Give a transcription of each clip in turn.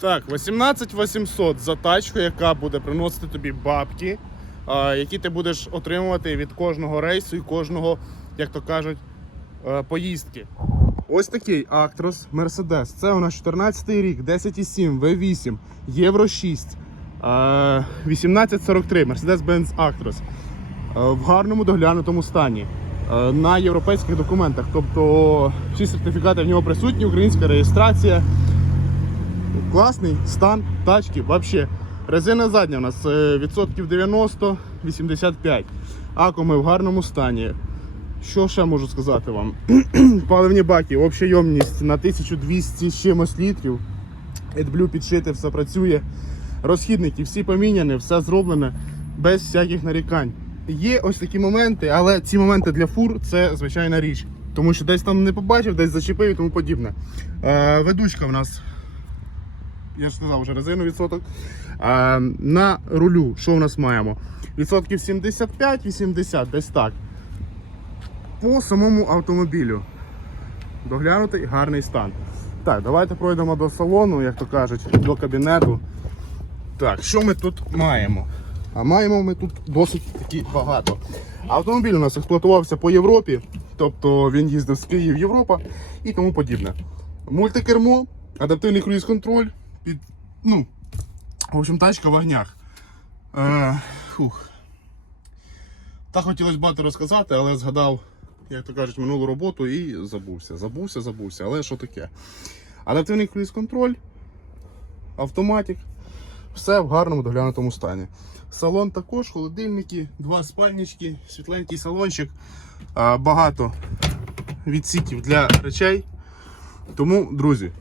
Так, 18 800 за тачку, яка буде приносити тобі бабки, які ти будеш отримувати від кожного рейсу і кожного, як то кажуть, е, поїздки. Ось такий Actros Mercedes. Це у нас 14 рік, 10,7, V8, Євро 6, е, 1843, Mercedes-Benz Actros. Е, В гарному доглянутому стані. е, На європейських документах. Тобто всі сертифікати в нього присутні, українська реєстрація. Класний стан тачки. Вообще. Резина задня у нас е, відсотків 90-85. Акуми в гарному стані. Що ще можу сказати вам? Паливні баки, обща ємність на 1200 з чимось літрів. AdBlue підшите, все працює. Розхідники всі поміняні, все зроблене без всяких нарікань. Є ось такі моменти, але ці моменти для фур це звичайна річ. Тому що десь там не побачив, десь зачепив і тому подібне. Е, ведучка в нас я ж сказав, вже резину відсоток. А, на рулю, що в нас маємо? Відсотків 75-80, десь так. По самому автомобілю. Доглянутий гарний стан. Так, давайте пройдемо до салону, як то кажуть, до кабінету. Так, що ми тут маємо? А маємо ми тут досить таки багато. Автомобіль у нас експлуатувався по Європі, тобто він їздив з Київ Європа і тому подібне. Мультикермо, адаптивний круїз-контроль, під, ну, в общем, тачка в огнях. Е, фух. Так хотілося багато розказати, але згадав, як то кажуть, минулу роботу і забувся. Забувся, забувся. Але що таке? Адаптивний круїз-контроль, автоматик, все в гарному доглянутому стані. Салон також, холодильники, два спальнички, світленький салончик, багато відсіків для речей. Тому, друзі,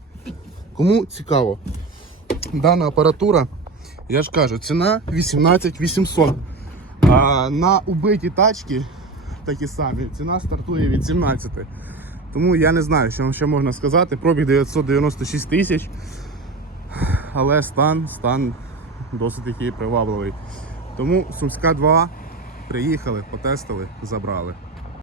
кому цікаво, дана апаратура, я ж кажу, ціна 18 800. А на убиті тачки такі самі, ціна стартує від 17. Тому я не знаю, що вам ще можна сказати. Пробіг 996 тисяч. Але стан, стан досить такий привабливий. Тому Сумська 2 приїхали, потестили, забрали.